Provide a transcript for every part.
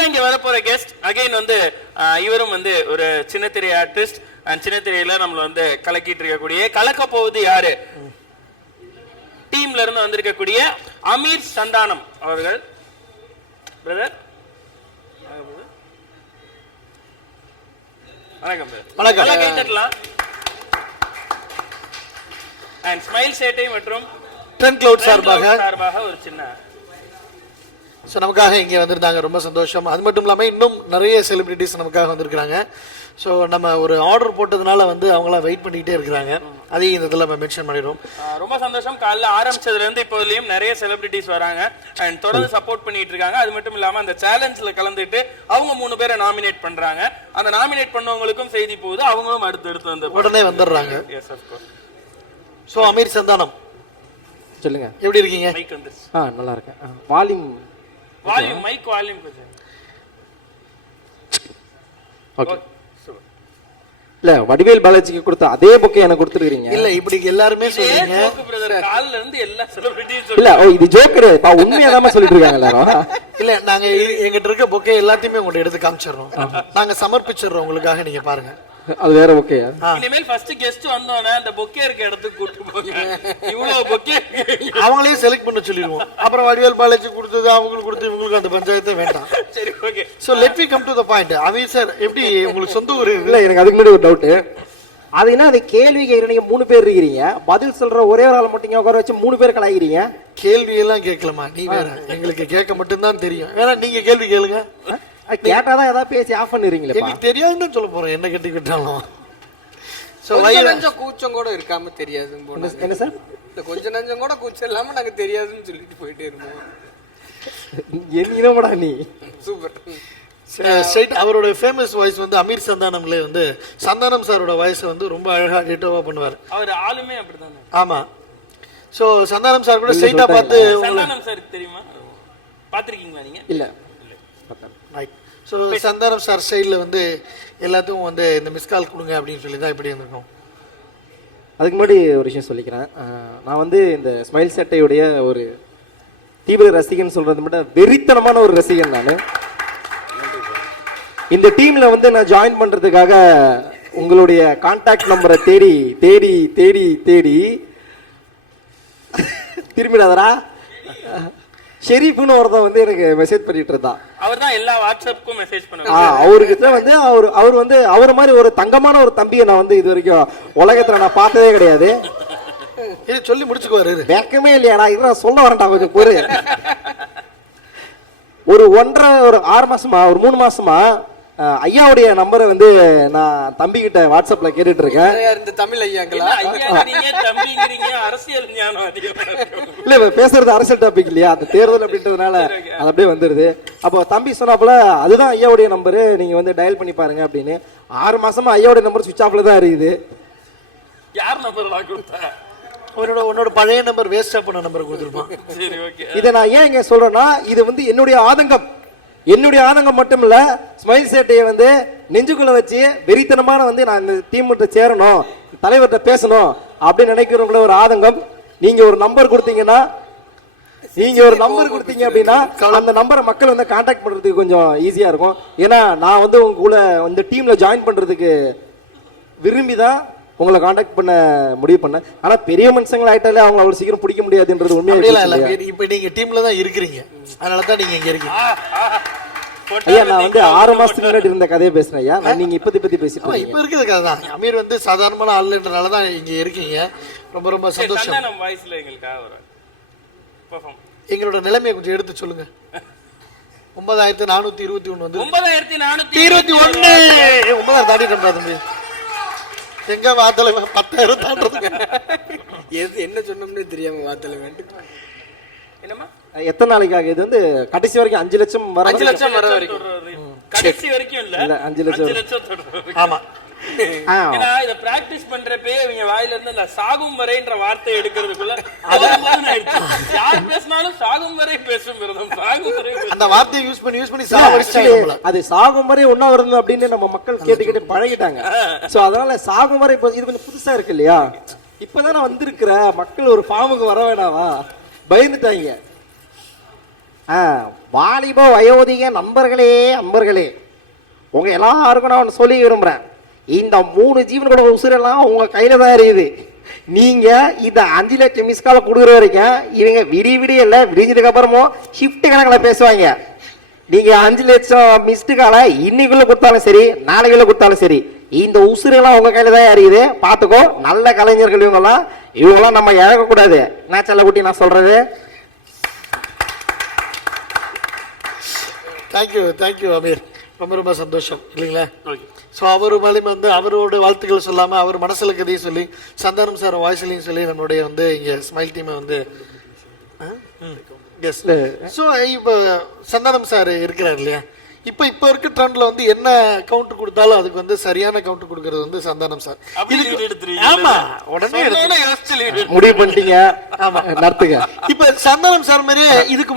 அடுத்ததான் இங்க வரப்போற கெஸ்ட் அகைன் வந்து இவரும் வந்து ஒரு சின்னத்திரை ஆர்டிஸ்ட் அண்ட் சின்னத்திரையில நம்மள வந்து கலக்கிட்டு இருக்கக்கூடிய கலக்க போவது யாரு டீம்ல இருந்து வந்திருக்கக்கூடிய அமீர் சந்தானம் அவர்கள். பிரதர் வணக்கம். வணக்கம். அண்ட் ஸ்மைல் சேட்டை மற்றும் ட்ரெண்ட் கிளவுட் சார்பாக ஒரு சின்ன நமக்காக இங்கே வந்திருந்தாங்க. ரொம்ப சந்தோஷம். அது மட்டும் இல்லாமல் இன்னும் நிறைய செலிபிரிட்டிஸ் நமக்காக வந்திருக்கிறாங்க. ஸோ நம்ம ஒரு ஆர்டர் போட்டதுனால வந்து அவங்களாம் வெயிட் பண்ணிக்கிட்டே இருக்கிறாங்க. அதையும் இந்த இதில் நம்ம மென்ஷன் பண்ணிடுவோம். ரொம்ப சந்தோஷம். காலைல ஆரம்பிச்சதுலேருந்து இப்போதுலேயும் நிறைய செலிபிரிட்டிஸ் வராங்க அண்ட் தொடர்ந்து சப்போர்ட் பண்ணிட்டு இருக்காங்க. அது மட்டும் இல்லாமல் அந்த சேலஞ்சில் கலந்துட்டு அவங்க 3 பேரை நாமினேட் பண்ணுறாங்க. அந்த நாமினேட் பண்ணவங்களுக்கும் செய்தி போகுது, அவங்களும் அடுத்து வந்து உடனே வந்துடுறாங்க. ஸோ அமீர் சந்தானம் சொல்லுங்க, எப்படி இருக்கீங்க? மைக் வந்து நல்லா இருக்கேன். வால்யூம் மைக் வால்யூம் கொஞ்சம் ஓகே. இல்ல வடிவேல் பாலாஜிக்கு கொடுத்த அதே புக்கை எனக்கு கொடுத்துருக்கீங்க. இல்ல இப்படி எல்லாருமே சொல்றீங்க. கால்ல இருந்து எல்லா செலிபிரிட்டிஸ் இல்ல இது ஜோக் கிடையாது, உண்மையா தான் சொல்லிட்டு இருக்காங்க எல்லாரும். இல்ல நாங்க எங்கிட்ட இருக்க புக்கை எல்லாத்தையுமே உங்கள்ட்ட எடுத்து காமிச்சிடுறோம். நாங்க சமர்ப்பிச்சிடுறோம் உங்களுக்காக, நீங்க பாருங்க. அது வேற பொக்கே. இனிமேல் ஃபர்ஸ்ட் கெஸ்ட் வந்தோனே அந்த பொக்கே இருக்க இடத்துக்கு கூட்டி போங்க. இவ்வளவு பொக்கே அவங்களே செலக்ட் பண்ண சொல்லிடுவோம். அப்புறம் வடிவேல் பாலாஜி கொடுத்தது அவங்களுக்கு கொடுத்து இவங்களுக்கு அந்த பஞ்சாயத்து வேண்டாம். சரி okay. So let me come to the point. Amir sir எப்படி உங்களுக்கு சொந்த ஊர்? இல்ல எனக்கு அதுக்கு முன்னாடி ஒரு டவுட். அது என்ன, அது கேள்வி கேட்குறீங்க 3 பேர் இருக்கிறீங்க, பதில் சொல்ற ஒரே ஒரு ஆள் மட்டும் உட்கார வச்சு 3 பேர் கலாய்க்கிறீங்க. கேள்வி எல்லாம் கேட்கலாமா? நீ வேற, எங்களுக்கு கேட்க மட்டும்தான் தெரியும். வேணா நீங்க கேள்வி கேளுங்க. கேட்டாதான் ஏதாவது பேசி ஆஃப் பண்ணிடுறீங்களா? எனக்கு தெரியாதுன்னு சொல்ல போறேன், என்ன கேட்டு கேட்டாலும். கொஞ்சம் கூச்சம் கூட இருக்காம தெரியாது. என்ன சார்? கொஞ்சம் நஞ்சம் கூட கூச்சம் இல்லாம நாங்க தெரியாதுன்னு சொல்லிட்டு போயிட்டே இருந்தோம். என்னடா நீ சூப்பர். ஸ்ட்ரைட் அவரோட ஃபேமஸ் வாய்ஸ் வந்து அமீர் சந்தானம்ல வந்து சந்தானம் சாரோட வாய்ஸ் வந்து ரொம்ப அழகா டேட்டோவா பண்ணுவார். அவர் ஆளுமே அப்படிதானே? ஆமா. சோ சந்தானம் சார் கூட ஸ்ட்ரைட்டா பார்த்து சந்தானம் சார் தெரியுமா? பாத்திருக்கீங்களா நீங்க? இல்ல. ஸோ சந்தானம் சார் ஸ்டைலில் வந்து எல்லாத்துக்கும் வந்து இந்த மிஸ்கால் கொடுங்க அப்படின்னு சொல்லி தான் இப்படி இருந்திருக்கோம். அதுக்கு முன்னாடி ஒரு விஷயம் சொல்லிக்கிறேன். நான் வந்து இந்த ஸ்மைல் சட்டையுடைய ஒரு தீவிர ரசிகன் சொல்றது மட்டும் வெறித்தனமான ஒரு ரசிகன். நான் இந்த டீம்ல வந்து நான் ஜாயின் பண்றதுக்காக உங்களுடைய கான்டாக்ட் நம்பரை தேடி தேடி தேடி தேடி திரும்பிடாதரா ஷெரீஃப்னு ஒருத்தன் வந்து எனக்கு மெசேஜ் பண்ணிட்டு இருந்தான். அவர் தான் எல்லா வாட்ஸ்அப்புக்கும் மெசேஜ் பண்ணுவாங்க. அவருக்கு வந்து அவர் வந்து அவர் மாதிரி ஒரு தங்கமான ஒரு தம்பியை நான் வந்து இது வரைக்கும் உலகத்துல நான் பார்த்ததே கிடையாது. இது சொல்லி முடிச்சுக்குவாரு. வேக்கமே இல்லையா? நான் சொல்ல வரேன்டா கொஞ்சம் பொறு. ஒரு 6 மாசமா ஒரு 3 மாசமா ஐயாவுடைய நம்பரை வந்து நான் தம்பி கிட்ட வாட்ஸ்அப்ல கேட்டுட்டு இருக்கேன். இந்த தமிழ் ஐயாங்களா? அரசியல் ஞானம் அதிகமா இல்ல பேசுறது அரசியல் டாபிக் இல்லையா, அந்த தேர்தல் அப்படின்றதுனால அது அப்படியே வந்துருது. அப்போ தம்பி சொன்னாப்புல அதுதான் ஐயாவுடைய நம்பரு, நீங்க வந்து டயல் பண்ணி பாருங்க அப்படின்னு. 6 மாசமா ஐயாவுடைய நம்பர் சுவிட்ச் ஆஃப்ல தான் இருக்குது. யார் நம்பர் கொடுத்தா? உன்னோட பழைய நம்பர் வேஸ்டா பண்ண நம்பர் கொடுத்துருப்பான். சரி ஓகே. இதை நான் ஏன் இங்க சொல்றேன்னா, இது வந்து என்னுடைய ஆதங்கம் மட்டும் இல்ல, ஸ்மைல் சேட்டையை வந்து நெஞ்சுக்குள்ள வச்சு வெறித்தனமான வந்து நான் இந்த டீம்கிட்ட சேரணும், தலைவர்கிட்ட பேசணும் அப்படின்னு நினைக்கிறவங்கள ஒரு ஆதங்கம். நீங்க ஒரு நம்பர் கொடுத்தீங்கன்னா அப்படின்னா அந்த நம்பரை மக்கள் வந்து கான்டாக்ட் பண்றதுக்கு கொஞ்சம் ஈஸியா இருக்கும். ஏன்னா நான் வந்து உங்களை இந்த டீம்ல ஜாயின் பண்றதுக்கு விரும்பிதான் உங்களை கான்டாக்ட் பண்ண முடிவு பண்ணேன். ஆனா பெரிய மனுஷங்களை ஆயிட்டாலே அவங்க அவ்வளவு சீக்கிரம் பிடிக்க முடியாதுன்றது உண்மையா. இப்ப நீங்க டீம்ல தான் இருக்கிறீங்க, அதனாலதான் நீங்க இங்க இருக்கீங்க. ஐயா நான் வந்து 6 மாசத்துக்கு முன்னாடி இருந்த கதையை பேசுறேன் ஐயா. நீங்க இப்ப பேசிட்டு இப்ப இருக்கிற கதை தான். அமீர் வந்து சாதாரணமான ஆளுன்றனாலதான் இங்க இருக்கீங்க. ரொம்ப ரொம்ப சந்தோஷம். எங்களோட நிலைமையை கொஞ்சம் எடுத்து சொல்லுங்க. 9421 வந்து 9421 9 தாண்டிட்டோம் தம்பி. எங்க வாத்தல 10,000 தாண்டறதுக்கு என்ன சொன்னோம்னே தெரியாம வாத்தல வேண்டு. என்னமா எத்தனை நாளைக்காக? இது வந்து கடைசி வரைக்கும் 5 லட்சம் வர 5 லட்சம் வர வரைக்கும். கடைசி வரைக்கும் இல்ல 5 லட்சம். ஆமா. ஏன்னா இத பிராக்டிஸ் பண்றப்பே இவங்க வாயில இருந்து அந்த சாகும் வரைன்ற வார்த்தை எடுக்கிறதுக்குள்ள யார் பேசினாலும் சாகும் வரை பேசும். சாகும் வரை அந்த வார்த்தையை யூஸ் பண்ணி சாவடிச்சாங்க. அது சாகும் வரை ஒண்ணா வரணும் அப்படின்னு நம்ம மக்கள் கேட்டு பழகிட்டாங்க. சோ அதனால சாகும் வரை இது கொஞ்சம் புதுசா இருக்கு இல்லையா? இப்பதானே வந்திருக்கிற மக்கள் ஒரு ஃபார்முக்கு வர வேணாவா? பயந்துட்டாங்க. வாலிப வயோதிக நண்பர்களே அன்பர்களே, உங்க எல்லாருக்கும் நான் ஒண்ணு சொல்லி விரும்புறேன். இந்த 3 ஜீவனோட உசுரெல்லாம் உங்க கையில தான் இருக்குது. நீங்க இந்த 5 லட்சம் மிஸ்கால கொடுக்குற வரைக்கும் இவங்க விடிய இல்ல, விடிஞ்சதுக்கு அப்புறமும் ஷிஃப்ட் கணக்கில் பேசுவாங்க. நீங்க 5 லட்சம் மிஸ்டு காலை இன்னைக்குள்ள கொடுத்தாலும் சரி, நாளைக்குள்ள கொடுத்தாலும் சரி, இந்த உசுரெல்லாம் உங்க கையில தான் இருக்குது. பாத்துக்கோ, நல்ல கலைஞர்கள் இவங்கெல்லாம் நம்ம இழக்க கூடாது. நான் செல்லக்குட்டி நான் சொல்றது. தேங்க்யூ அமீர், ரொம்ப ரொம்ப சந்தோஷம் இல்லைங்களா? ஸோ அவர் மேலேயும் வந்து அவரோட வாழ்த்துக்கள் சொல்லாமல் அவர் மனசில் கதையும் சொல்லி சந்தானம் சார் வாய்ஸ்லையும் சொல்லி நம்மளுடைய வந்து இங்கே ஸ்மைல் டீமை வந்து எஸ். ஸோ இப்போ சந்தானம் சார் இருக்கிறார் இல்லையா, இப்போ இருக்க ட்ரெண்ட்ல வந்து என்ன கவுண்டர் கொடுத்தாலும் அதுக்கு வந்து சரியான கவுண்டர் கொடுக்கறது வந்து சந்தானம் சார். ஆமா, உடனே முடிவு பண்ணிட்டீங்க. ஆமா, நடத்துங்க. இப்ப சந்தானம் சார் மாதிரியே இதுக்கு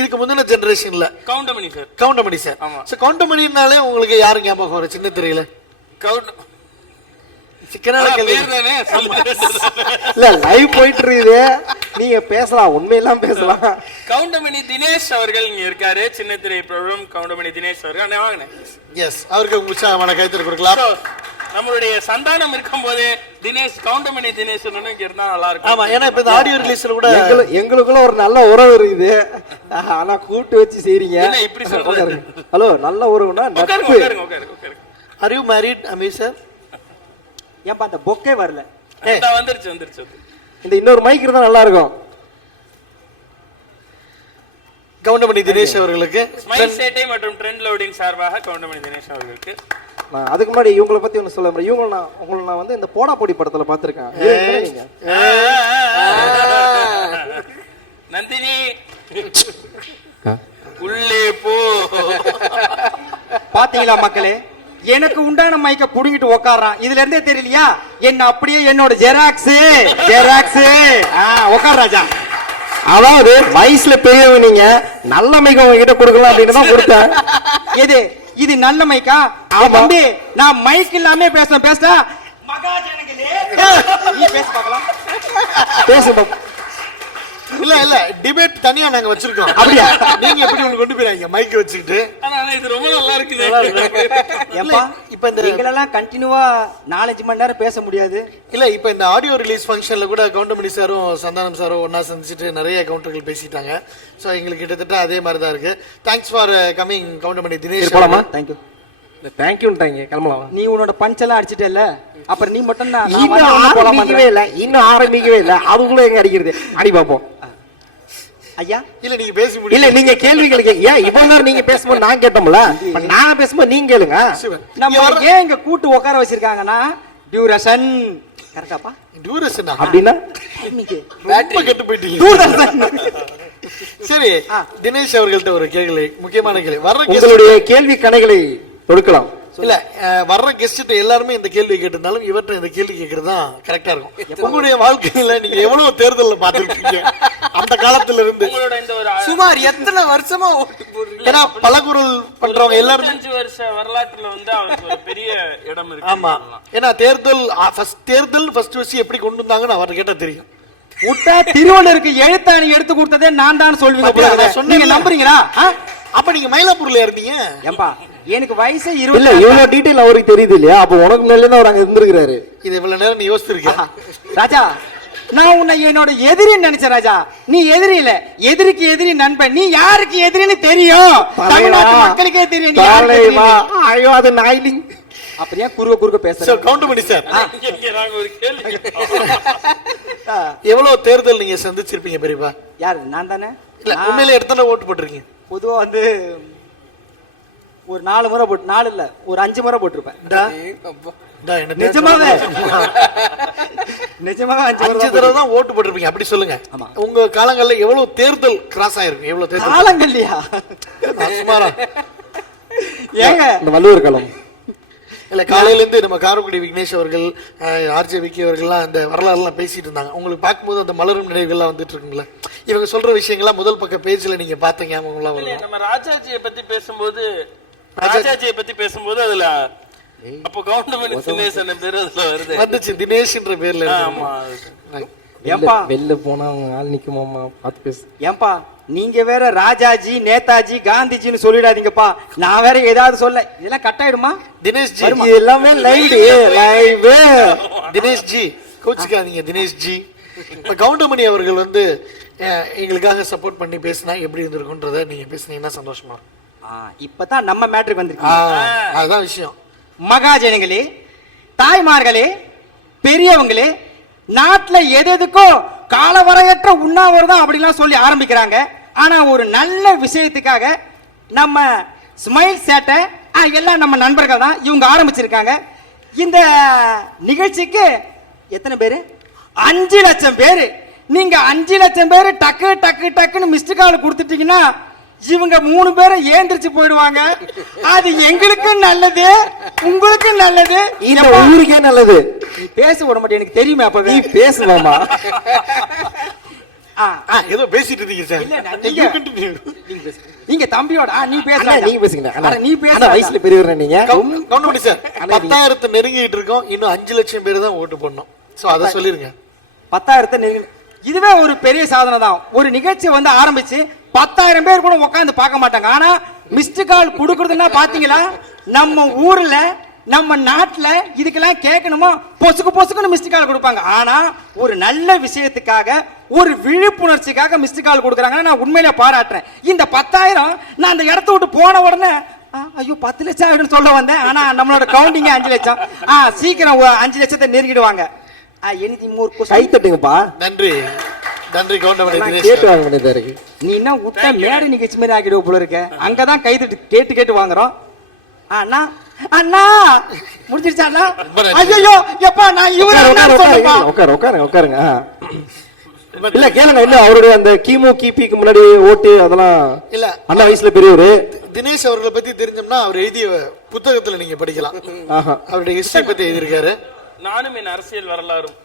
இதுக்கு முந்தின ஜெனரேஷன்ல கவுண்டமணி சார். கவுண்டமணினாலே உங்களுக்கு யாரு ஞாபகம் வரும் சின்ன திரையில? லைவ் போயிட்டு இருக்குது, நீங்க பேசலாம், உண்மையெல்லாம் பேசலாம். கவுண்டமணி தினேஷ் அவர்கள் இங்க இருக்காரு, சின்ன திரை பிரபலம் கவுண்டமணி தினேஷ் அவர்கள். எஸ், அவருக்கு உற்சாகமான கைத்தறி கொடுக்கலாம். நம்மளுடைய சந்தானம் இருக்கும் போது தினேஷ் கவுண்டமணி தினேஷ் இங்க இருந்தா நல்லா இருக்கும். ஆமா, ஏன்னா இப்ப இந்த ஆடியோ ரிலீஸ்ல கூட எங்களுக்குள்ள ஒரு நல்ல உறவு இருக்குது. ஆனா கூட்டு வச்சு செய்றீங்க. இப்படி சொல்றாரு. ஹலோ, நல்ல உறவுனா நட்பு. Are you married Amir sir? ஏன்பா அந்த பொக்கே வரல? வந்துருச்சு. இந்த இன்னொரு மைக் இருந்தா நல்லா இருக்கும். கவுண்டமணி தினேஷ் அவர்களுக்கு ஸ்மைல் சேட்டை மற்றும் ட்ரெண்ட் லோடிங் சார்பாக கவுண்டமணி தினேஷ் அவர்களுக்கு. அதுக்கு முன்னாடி இவங்களை பத்தி ஒண்ணு சொல்ல முடியும். உங்களை நான் வந்து இந்த போடா போடி படத்துல பாத்திருக்கேன். நந்தினி உள்ளே போ. பாத்தீங்களா மக்களே, எனக்கு உண்டான மைக்க புடுங்கிட்டு உட்காரான். இதுல இருந்தே தெரியலையா என்ன அப்படியே என்னோட ஜெராக்ஸ் உட்கார் ராஜா. அதாவது வயசுல பெரியவங்க, நீங்க நல்ல மைக்க உங்ககிட்ட கொடுக்கலாம் அப்படின்னு தான் கொடுத்தேன். இது நல்ல மைக்கா? தம்பி, நான் மைக் இல்லாம பேசுறேன். மகாஜனங்களே, நீ பேச பார்க்கலாம். பேசு. இல்ல டிபேட் தனியா நாங்க வச்சிருக்கோம். அப்படியா? நீங்க எப்படி ஒண்ணு கொண்டு போறீங்க மைக் வச்சுக்கிட்டு? இது ரொம்ப நல்லா இருக்குது. ஏப்பா, இப்ப இந்த எங்களெல்லாம் கண்டினியூவா 4-5 மணி நேரம் பேச முடியாது. இல்ல, இப்ப இந்த ஆடியோ ரிலீஸ் ஃபங்க்ஷன்ல கூட கவுண்டமணி சாரும் சந்தானம் சாரும் ஒன்னா சந்திச்சுட்டு நிறைய கவுண்டர்கள் பேசிட்டாங்க. சோ எங்களுக்கு கிட்டத்தட்ட அதே மாதிரி தான் இருக்கு. Thanks for coming Goundamani Dinesh. போலாமா? தேங்க்யூ. தேங்க்யூன்றாங்க, கிளம்பலாம். நீ உன்னோட பஞ்செல்லாம் அடிச்சிட்டல, அப்புறம் நீ மட்டும் இன்னும் ஆரம்பிக்கவே இல்ல. அதுக்குள்ள எங்க அடிக்கிறது? அடி பாப்போம். ஐயா, இல்ல நீங்க பேசி முடியல. இல்ல, நீங்க கேள்விகளுக்கு ஏன் இவ்வளவு நேரம் நீங்க பேசும்போது நான் கேட்டோம்ல, நான் பேசும்போது நீங்க கேளுங்க. நம்ம ஏன் இங்க கூட்டு உட்கார வச்சிருக்காங்கன்னா டியூரேஷன் கரெக்டாப்பா? டியூரேஷன் அப்படின்னா ரொம்ப கெட்டு போயிட்டீங்க. சரி, தினேஷ் அவர்கள்ட்ட ஒரு கேள்வி, முக்கியமான கேள்வி. உங்களுடைய கேள்வி கணைகளை கொடுக்கலாம். இல்ல, வர்ற கெஸ்ட் எல்லாருமே இந்த கேள்வி கேட்டிருந்தாலும் இவர்கிட்ட இந்த கேள்வி கேட்கறது தான் கரெக்டா இருக்கும். உங்களுடைய வாழ்க்கையில நீங்க எவ்வளவு தேர்தல் பார்த்திருக்கீங்க அந்த காலத்துல இருந்து? சுமார் எத்தனை வருஷமா ஓட்டு போடுறீங்க? ஏன்னா பலகுரல் பண்றவங்க எல்லாரும் 5 வருஷ வரலாற்றுல வந்து அவருக்கு ஒரு பெரிய இடம் இருக்கு. ஆமா, ஏன்னா தேர்தல் ஃபர்ஸ்ட் விஷயம் எப்படி கொண்டு வந்தாங்கன்னு அவர்கிட்ட கேட்டா தெரியும். விட்டா திருவள்ளுவருக்கு எழுத்தாணி எடுத்து கொடுத்ததே நான் தான் சொல்வீங்க. நீங்க நம்புறீங்களா? அப்ப நீங்க மயிலாப்பூர்ல இருந்தீங்க. ஏம்பா, எனக்கு வயசு 20. இல்ல, இவ்வளவு டீடைல் அவருக்கு தெரியுது இல்லையா? அப்ப உனக்கு மேல அவர் அங்க இருந்திருக்காரு. இது இவ்வளவு நேரம் நீ யோசிச்சிருக்க ராஜா. நான் உன்னை என்னோட எதிரின்னு நினைச்சேன் ராஜா. நீ எதிரி இல்ல, எதிரிக்கு எதிரி நண்பன். நீ யாருக்கு எதிரின்னு தெரியும், தமிழ்நாட்டு மக்களுக்கே தெரியும். ஐயோ, அது நாய்லிங். அப்படியே குறுக்க பேச கவுண்ட் பண்ணி சார். ஒரு கேள்வி, எவ்வளவு தேர்தல் நீங்க சந்திச்சிருப்பீங்க பெரியப்பா? யாரு? நான் தானே. இல்ல, உண்மையில எத்தனை ஓட்டு போட்டிருக்கீங்க? பொதுவா வந்து ஒரு 4 முறை போட்டு, 4 இல்ல ஒரு 5 முறை போட்டிருப்பேன். நிஜமாவே 5 தடவை தான் ஓட்டு போட்டிருப்பீங்க. அப்படி சொல்லுங்க. உங்க காலங்கள்ல எவ்வளவு தேர்தல் கிராஸ் ஆயிருக்கு? எவ்வளவு தேர்தல் காலங்கள்லையா? சுமாரா ஏங்க இந்த வள்ளுவர் காலம் இல்ல, காலையில இருந்து நம்ம காரைக்குடி விக்னேஷ் அவர்கள், ஆர்ஜே விக்கி அவர்கள்லாம் அந்த வரலாறுலாம் பேசிட்டு இருந்தாங்க. உங்களுக்கு பார்க்கும்போது அந்த மலரும் நினைவுகள்லாம் வந்துட்டு இருக்குங்களா? இவங்க சொல்ற விஷயங்கள்லாம் முதல் பக்க பேஜ்ல நீங்க பாத்தீங்க. நம்ம ராஜாஜியை பத்தி பேசும்போது அதுல அப்போ கவுண்டமணி தினேஷ் பேர் அதுல வருது, வந்துச்சு. தினேஷ்ன்ற பேர்ல. ஆமா, ஏன்பா வெளில போனா அவங்க ஆள் நிக்குமாமா பார்த்து பேசு. ஏன்பா நீங்க வேற ராஜாஜி நேதாஜி காந்திஜின்னு சொல்லிடாதீங்கப்பா. நான் வேற ஏதாவது சொல்ல இதெல்லாம் கட் ஆயிடுமா? தினேஷ் ஜி, இது எல்லாமே லைவ். தினேஷ் ஜி கோச்சுக்காதீங்க. தினேஷ் ஜி, இப்ப கவுண்டமணி அவர்கள் வந்து எங்களுக்காக சப்போர்ட் பண்ணி பேசினா எப்படி இருந்திருக்குன்றத நீங்க பேசுனீங்கன்னா சந்தோஷமா இருக்கும். இப்பதான் நம்ம மேட்ருக்கு வந்திருக்கீங்க. அதுதான் விஷயம். மகாஜனங்களே, தாய்மார்களே, பெரியவங்களே, நாட்டுல எதுக்கோ காலவரையற்ற உண்ணாவிரதம் அப்படிலாம் சொல்லி ஆரம்பிக்கிறாங்க. ஆனா ஒரு நல்ல விஷயத்துக்காக நம்ம ஸ்மைல் சேட்டை எல்லாம் நம்ம நண்பர்கள் தான் இவங்க ஆரம்பிச்சிருக்காங்க. இந்த நிகழ்ச்சிக்கு எத்தனை பேரு? 5 லட்சம் பேரு. நீங்க 5 லட்சம் பேரு டக்கு டக்கு டக்குன்னு மிஸ்டு கால் கொடுத்துட்டீங்கன்னா இவங்க 3 பேரும் ஏந்திரிச்சு போயிடுவாங்க. அது எங்களுக்கும் நல்லது, உங்களுக்கும் நல்லது, இந்த ஊருக்கே நல்லது. நீ பேச விட மாட்டே, எனக்கு தெரியுமே. அப்ப நீ பேசுவாமா? ஏதோ பேசிட்டு இருக்கீங்க சார். இல்ல, நீங்க தம்பியோட நீ பேச. நீங்க பேசுங்க. நீ பேச. வயசுல பெரியவர் நீங்க. கவுண்டமணி சார், 10,000 நெருங்கிட்டு இருக்கோம். இன்னும் 5 லட்சம் பேர் தான் ஓட்டு போடணும். சோ அத சொல்லிருங்க. 10,000 இதுவே ஒரு பெரிய சாதனை தான். ஒரு நிகழ்ச்சி வந்து ஆரம்பிச்சு 10,000 பேர் கூட உட்காந்து பார்க்க மாட்டாங்க. ஆனா மிஸ்டு கால் கொடுக்கறதுன்னா பாத்தீங்களா, நம்ம ஊர்ல நம்ம நாட்டுல இதுக்கெல்லாம் கேட்கணுமா பொசுக்கு பொசுக்குன்னு மிஸ்டு கால் கொடுப்பாங்க. ஆனா ஒரு நல்ல விஷயத்துக்காக ஒரு விழிப்புணர்ச்சிக்காக மிஸ்டு கால் கொடுக்குறாங்கன்னா நான் உண்மையிலே பாராட்டுறேன். இந்த 10,000 நான் அந்த இடத்த விட்டு போன உடனே ஐயோ 10 லட்சம் ஆயிடுன்னு சொல்ல வந்தேன். ஆனா நம்மளோட கவுண்டிங் 5 லட்சம். சீக்கிரம் 5 லட்சத்தை நெருங்கிடுவாங்க. கை தட்டுங்கப்பா. நன்றி நன்றி கவுண்டமணி. கேட்டு வாங்க வேண்டியதா இருக்கு. நீ என்ன உத்த மேடை நிகழ்ச்சி மாதிரி ஆகிடுவ போல இருக்க. அங்கதான் கை தட்டு கேட்டு கேட்டு வாங்குறோம். அண்ணா அண்ணா முடிஞ்சிருச்சா அண்ணா? ஐயோ எப்பா நான் உட்காருங்க. இல்ல கேளுங்க. இல்ல அவருடைய அந்த கிபிக்கு முன்னாடி ஓட்டு அதெல்லாம் இல்ல. அண்ணா வயசுல பெரியவரு. தினேஷ் அவர்களை பத்தி தெரிஞ்சோம்னா அவர் எழுதிய புத்தகத்துல நீங்க படிக்கலாம். அவருடைய ஹிஸ்டரி பத்தி எழுதியிருக்காரு. நானும் என் அரசியல் வரலாறும்